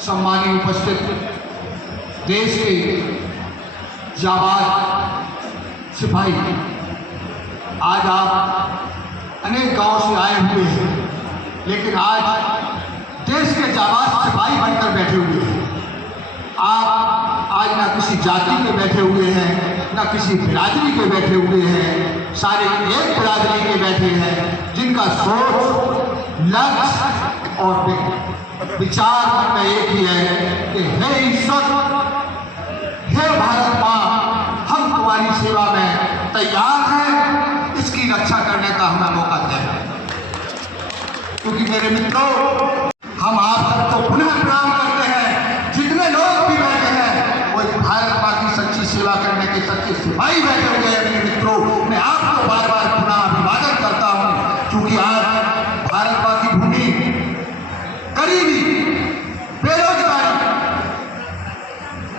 सम्मानीय उपस्थित देश के जाबाज सिपाही, आज आप अनेक गांव से आए हुए हैं, लेकिन आज देश के जाबाज सिपाही बनकर बैठे हुए हैं। आप आज ना किसी जाति के बैठे हुए हैं, ना किसी बिरादरी के बैठे हुए हैं, सारे एक बिरादरी के बैठे हैं जिनका सोच, लक्ष्य और विचार मन में एक ही है कि हे ईश्वर, हे भारत माँ, हम तुम्हारी सेवा में तैयार हैं, इसकी रक्षा करने का हमें मौका दें। क्योंकि मेरे मित्रों, हम आप सबको पुनः प्रणाम करते हैं। जितने लोग भी बैठे हैं वो भारत माँ की सच्ची सेवा करने के सच्चे सिपाही बैठे हुए हैं। मेरे मित्रों, मैं आपको बार बार पुनः अभिवादन करता हूँ, क्योंकि आज भारत माँ की भूमि गरीबी, बेरोजगारी,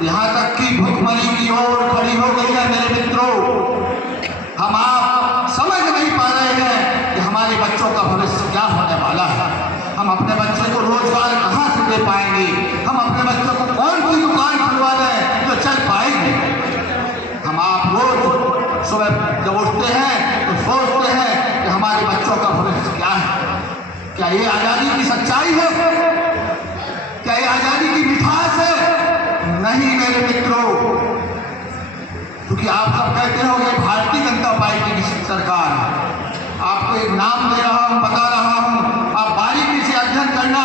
यहाँ तक कि भुखमरी की ओर खड़ी हो गई है। मेरे मित्रों, हम आप समझ नहीं पा रहे हैं कि हमारे बच्चों का भविष्य क्या होने वाला है। हम अपने बच्चे को रोजगार कहाँ से दे पाएंगे? हम अपने बच्चों को कौन सी दुकान खुलवा दें जो चल पाएगी? हम आप रोज सुबह जब उठते हैं तो सोचते हैं कि हमारे बच्चों का भविष्य क्या है। क्या ये आज़ादी की सच्चाई है? क्या ये आज़ादी की मिठास है? नहीं मेरे मित्रों, क्योंकि आप सब कहते हो ये भारतीय जनता पार्टी की सरकार है। आपको एक नाम दे रहा हूँ, बता रहा हूँ, आप बारीकी से अध्ययन करना।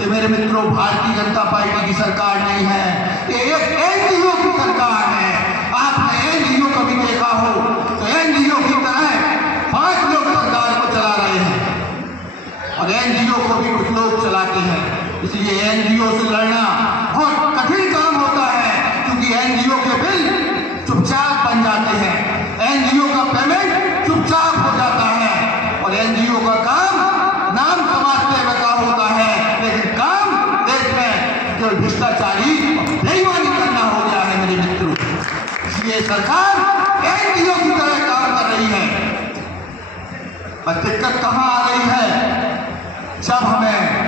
ये मेरे मित्रों भारतीय जनता पार्टी की सरकार नहीं है, ये एक एनजीओ की सरकार है। आपने एनजीओ कभी देखा हो तो एनजीओ की तरह 5 लोग सरकार को चला रहे हैं और एनजीओ को भी कुछ लोग चलाते हैं। इसलिए एनजीओ से लड़ना बहुत कठिन काम होता है, क्योंकि एनजीओ के बिल चुपचाप बन जाते हैं, एनजीओ का पेमेंट चुपचाप हो जाता है और एनजीओ का काम नाम समाज सेवा का होता है, लेकिन काम देश में जो भ्रष्टाचारी बेईमानी करना हो गया है। मेरे मित्रों, इसलिए सरकार एनजीओ की तरह काम कर रही है। पर दिक्कत कहाँ आ रही है? जब हमें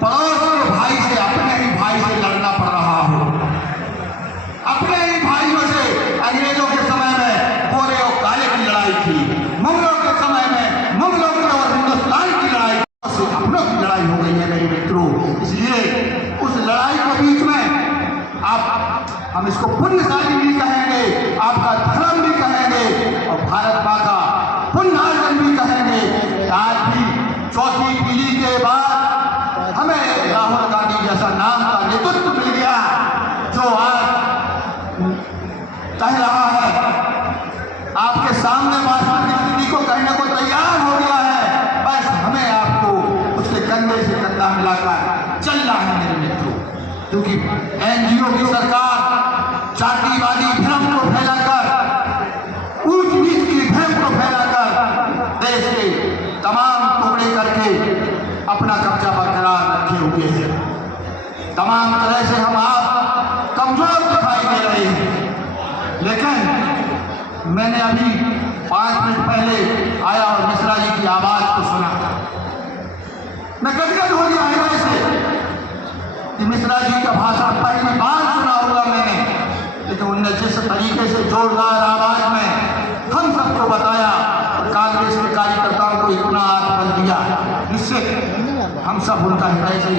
पड़ोस के भाई से, अपने ही भाई से लड़ना पड़ रहा हो। अपने ही भाइयों से अंग्रेजों के समय में गोरे और काले की लड़ाई थी, मुगलों के समय में मुगलों और हिंदुस्तान की लड़ाई से अपनों की लड़ाई हो गई है। मेरे मित्रों, इसलिए उस लड़ाई के बीच में हम इसको पुण्यशाली भी कहेंगे, आपका धर्म भी कहेंगे और भारत माँ का पुण्यार्जन भी कहेंगे। आज भी चौथी पीढ़ी के बाद हमें राहुल गांधी जैसा नाम का नेतृत्व मिल गया, जो आज कह रहा है, आपके सामने वास्तविक स्थिति को कहने को तैयार हो गया है। बस हमें आपको उसके कंधे से कंधा मिलाकर चलना है। मेरे मित्रों, क्योंकि एनजीओ की सरकार जातिवादी भ्रम को फैलाकर, ऊंच नीच की भ्रम को फैलाकर देश के तमाम टुकड़े करके अपना कब्जा बरकरार रखे हुए हैं। तमाम तरह से हम आप कमजोर दिखाई दे रहे हैं। लेकिन मैंने अभी 5 मिनट पहले आया और मिश्रा जी की आवाज को सुना, मैं गदगद हो गया है ऐसे कि मिश्रा जी का भाषण पहली बार सुना होगा मैंने, लेकिन उनने जिस तरीके से जोरदार आवाज में हम सबको बताया, कांग्रेस के कार्यकर्ताओं को इतना आत्मबल दिया, जिससे हम सब उनका हृदय से,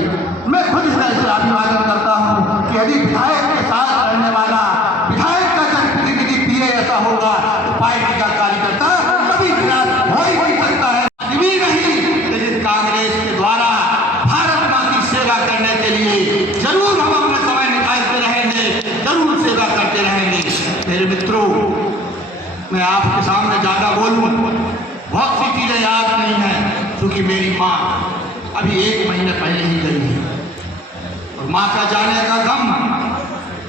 मैं खुद हृदय से अभिवादन करता हूँ कि यदि विधायक के साथ रहने वाला विधायक का जनप्रतिनिधि पीए ऐसा होगा तो पार्टी का कार्यकर्ता कभी विनाश हो ही नहीं सकता है। आदमी नहीं, लेकिन कांग्रेस के द्वारा भारत माँ की सेवा करने के लिए जरूर हम अपना समय निकालते रहेंगे, जरूर सेवा करते रहेंगे। मेरे मित्रों, मैं आपके सामने ज्यादा बोलूं, बहुत सी चीजें याद नहीं है, क्योंकि मेरी माँ अभी 1 महीने पहले ही गई है और माँ का जाने का गम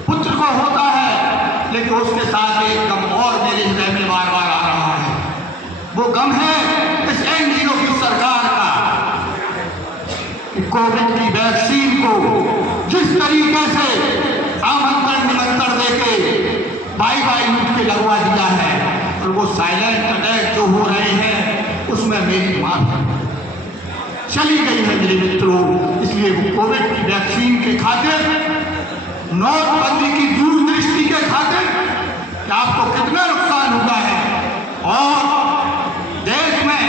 पुत्र को होता है, लेकिन उसके साथ एक गम और मेरे हृदय में बार बार आ रहा है। वो गम है इस एनजीओ की सरकार का, कोविड की वैक्सीन को जिस तरीके से आमंत्रण निमंत्रण देके बाई लूट के लगवा दिया है, और वो साइलेंट अटैक जो हो रहे हैं उसमें मेरी माँ चली गई है। मेरे मित्रों, इसलिए कोविड की वैक्सीन नोटबंदी की दूरदृष्टि के खातिर कि आपको कितना नुकसान हुआ है। और देश में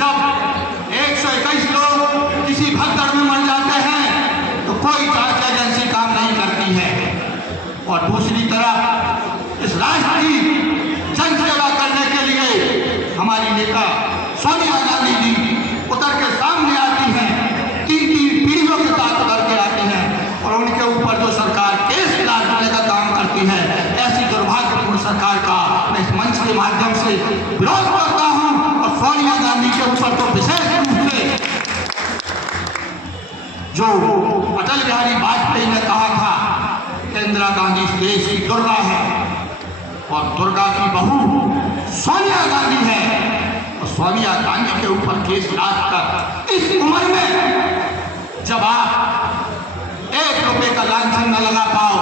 जब 121 लोग किसी भगदड़ में मर जाते हैं तो कोई जांच एजेंसी काम नहीं करती है। और दूसरी तरफ इस राष्ट्र की जनसेवा करने के लिए हमारी नेता सोनिया गांधी जी उतर के सामने आती हैं, 3-3 पीढ़ियों के साथ उतर के आती हैं और उनके ऊपर जो सरकार केस डालने का काम करती है, ऐसी दुर्भाग्यपूर्ण सरकार का मैं इस मंच के माध्यम से विरोध करता हूं। और सोनिया गांधी के ऊपर तो विशेष रूप से जो अटल बिहारी वाजपेयी ने कहा था कि इंदिरा गांधी इस देश की दुर्गा है और दुर्गा की बहू सोनिया गांधी है। और सोनिया गांधी के ऊपर केस डालकर इस उम्र में जब आप 1 रुपए का लांछन न लगा पाओ,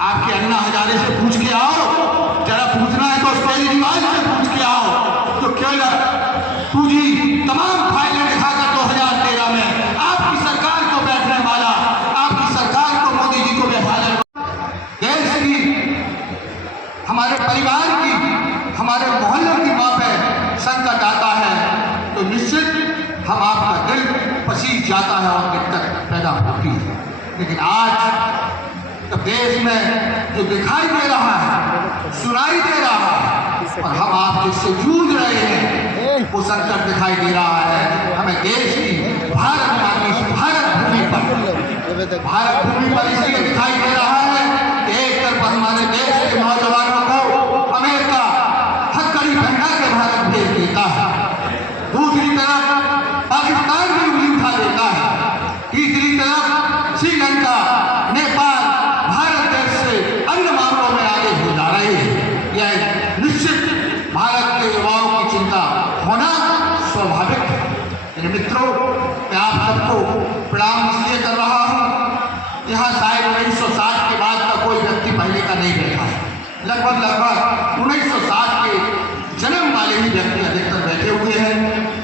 आपके अन्ना हजारे से पूछ के आओ, जरा पूछना है तो केजरीवाल से पूछ के आओ, तो क्यों पूजी तमाम फाइलें दिखाकर 2013 में आपकी सरकार को बैठने वाला, आपकी सरकार को मोदी जी को बैठाने वाला, देश की, हमारे परिवार की, हमारे मोहल्ले की माँ पे संकट आता है तो निश्चित हम आपका दिल पसीज जाता है और दिक्कत पैदा होती है। लेकिन आज जब देश में जो दिखाई दे रहा है, सुनाई दे रहा है और हम आप जिससे जूझ रहे हैं वो संकट दिखाई दे रहा है। हमें देश की भारत भूमि पर इसलिए दिखाई दे रहा है कि एक तरफ हमारे देश के नौजवानों को अमेरिका हथकड़ी पहना के भारत भेज देता है, दूसरी तरफ पाकिस्तान भी उंगली उठा देता है, तीसरी तरफ श्रीलंका, नेपाल भारत देश से अन्य मामलों में आगे हो जा रहे हैं। यह निश्चित भारत के युवाओं की चिंता होना स्वाभाविक है। मेरे मित्रों, मैं आप सबको प्रणाम इसलिए कर रहा हूँ, यहाँ शायद 1960 के बाद का कोई व्यक्ति पहले का नहीं बैठा है। लगभग 1960 के जन्म वाले ही व्यक्ति अधिकतर बैठे हुए हैं।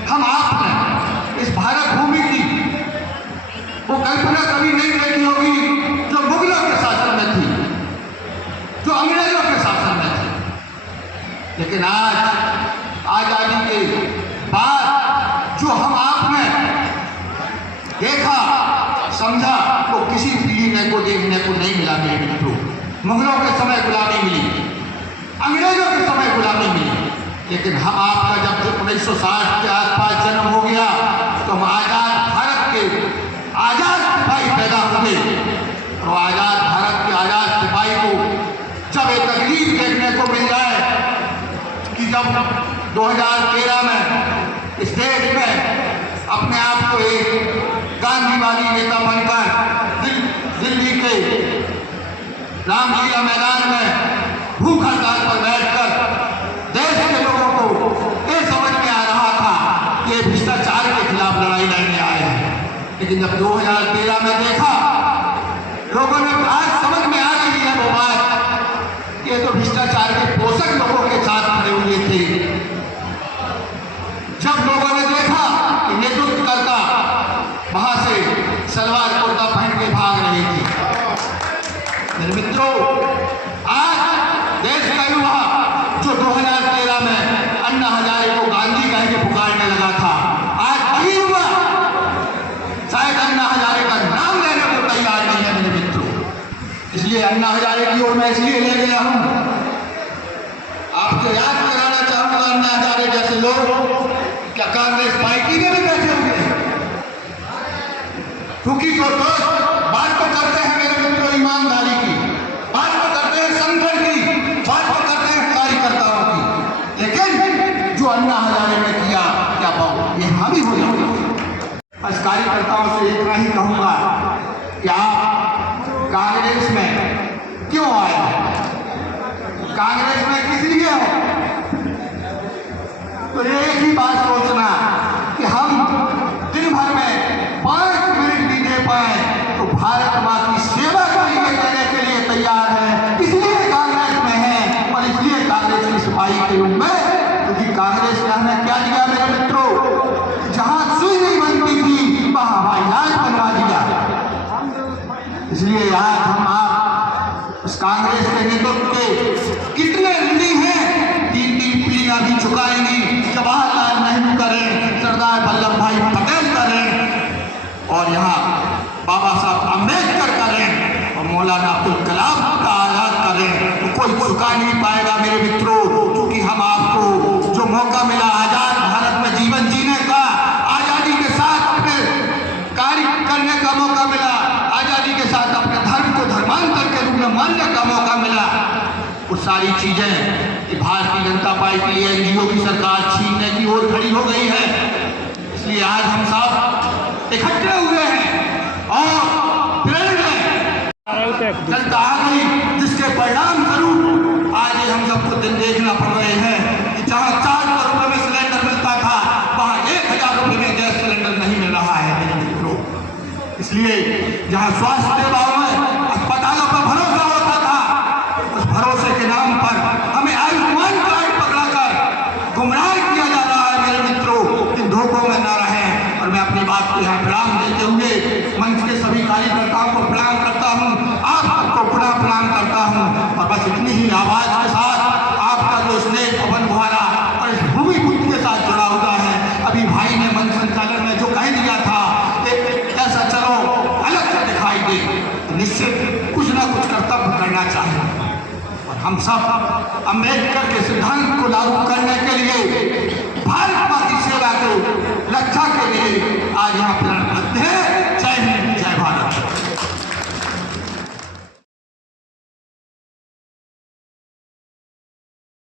हम आपने इस भारत भूमि की वो कल्पना कभी नहीं देखी होगी जो मुगलों के शासन में थी, जो अंग्रेजों के शासन में थी। लेकिन आज आजादी के बाद जो हम आपने देखा समझा वो किसी पीढ़ी को देखने को नहीं मिला। मेरे मित्रों, मुगलों के समय गुलामी मिली, अंग्रेजों के समय गुलामी मिली, लेकिन हम आपका जब 1960 के आसपास जन्म हो गया तो हम आज़ाद भारत के आज़ाद सिपाही पैदा हुए। और आज़ाद भारत के आज़ाद सिपाही को जब एक तकलीफ देखने को मिल जाए कि जब 2013 में इस देश में अपने आप को एक गांधीवादी नेता बनकर दिल्ली के रामलीला मैदान में भूख हड़ताल पर बैठकर देश के लोगों को ये समझ में आ रहा था कि भ्रष्टाचार के खिलाफ लड़ाई लड़ने आए हैं। लेकिन जब 2013 में देखा, लोगों ने आज समझ में आ रही है वो बात, ये तो भ्रष्टाचार के पोषक लोगों के साथ खड़े हुए थे। जब लोगों ने देखा कि नेतृत्व करता वहां से सलवार कुर्ता पहन के भाग रहे थे। मेरे मित्रों, आज देश का युवा जो 2013 में अन्ना हजारे को गांधी कह के पुकारने लगा था, आज वही युवा शायद अन्ना हजारे का नाम लेने को तैयार नहीं है। मेरे मित्रों, इसलिए अन्ना हजारे की ओर मैं इसलिए ले गया हूं, आपको याद कराना चाहूंगा अन्ना हजारे जैसे लोग क्या कांग्रेस पार्टी में भी बैठे हुए हैं, क्योंकि जो दोस्त बात तो करते हैं मेरे मित्रों ईमानदारी की, बात तो करते हैं संगठन की, बात तो करते हैं कार्यकर्ताओं की, लेकिन जो अन्ना हजारे ने किया क्या पाओ ये हम ही हो जाओगे। बस कार्यकर्ताओं से इतना ही कहूँगा कि आप कांग्रेस में क्यों आए, कांग्रेस में किस लिए हो, तो एक ही बात सोचना कि हम दिन भर में 5 मिनट भी दे पाए तो भारत माँ की सेवा करने के लिए तैयार है। इसलिए कांग्रेस में है और इसलिए कांग्रेस की सिपाही के रूप में, क्योंकि कांग्रेस ने हमें क्या दिया मेरे मित्रों, जहां सुई नहीं बनती थी वहां हवाई जहाज बनवा दिया। इसलिए आज हम और यहाँ बाबा साहब अम्बेडकर का लें और मौलाना अब्दुल कलाम का आज़ाद का लें, तो कोई झुका नहीं पाएगा मेरे मित्रों, क्योंकि हम आपको जो मौका मिला आज़ाद भारत में जीवन जीने का, आज़ादी के साथ अपने कार्य करने का मौका मिला, आज़ादी के साथ अपने धर्म को धर्मांतर के रूप में मानने का मौका मिला, वो सारी चीज़ें कि भारतीय जनता पार्टी एनजीओ की सरकार छीनने की ओर खड़ी हो गई है। इसलिए आज हम सब इकट्ठे हुए हैं और प्रेरित हैं। जनता आ गई, जिसके परिणाम स्वरूप आज हम सबको दिन देखना पड़ रहे हैं कि जहाँ 400 रुपये में सिलेंडर मिलता था, वहाँ 1000 रुपये में गैस सिलेंडर नहीं मिल रहा है मेरे मित्रों। इसलिए जहाँ स्वास्थ्य सेवाओं में अस्पतालों पर भरोसा होता था, उस भरोसे के नाम पर हमें आयुष्मान कार्ड पकड़ाकर गुमराह किया जा रहा है मेरे मित्रों। इन धोखों में न रहें। और मैं अपनी बात को यहाँ प्रणाम देते हुए मंच के सभी कार्यकर्ताओं को प्रणाम करता हूँ, आप सबको पुनः प्रणाम करता हूँ। और बस इतनी ही आवाज़ के साथ आपका जो स्नेह पवन फुहारा और इस भूमि पुत्र के साथ जुड़ा हुआ है, अभी भाई ने मंच संचालन में जो कह दिया था ऐसा चलो अलग से दिखाई दे, तो निश्चित कुछ ना कुछ कर्तव्य करना चाहिए। और हम सब अम्बेडकर के सिद्धांत को लागू करने के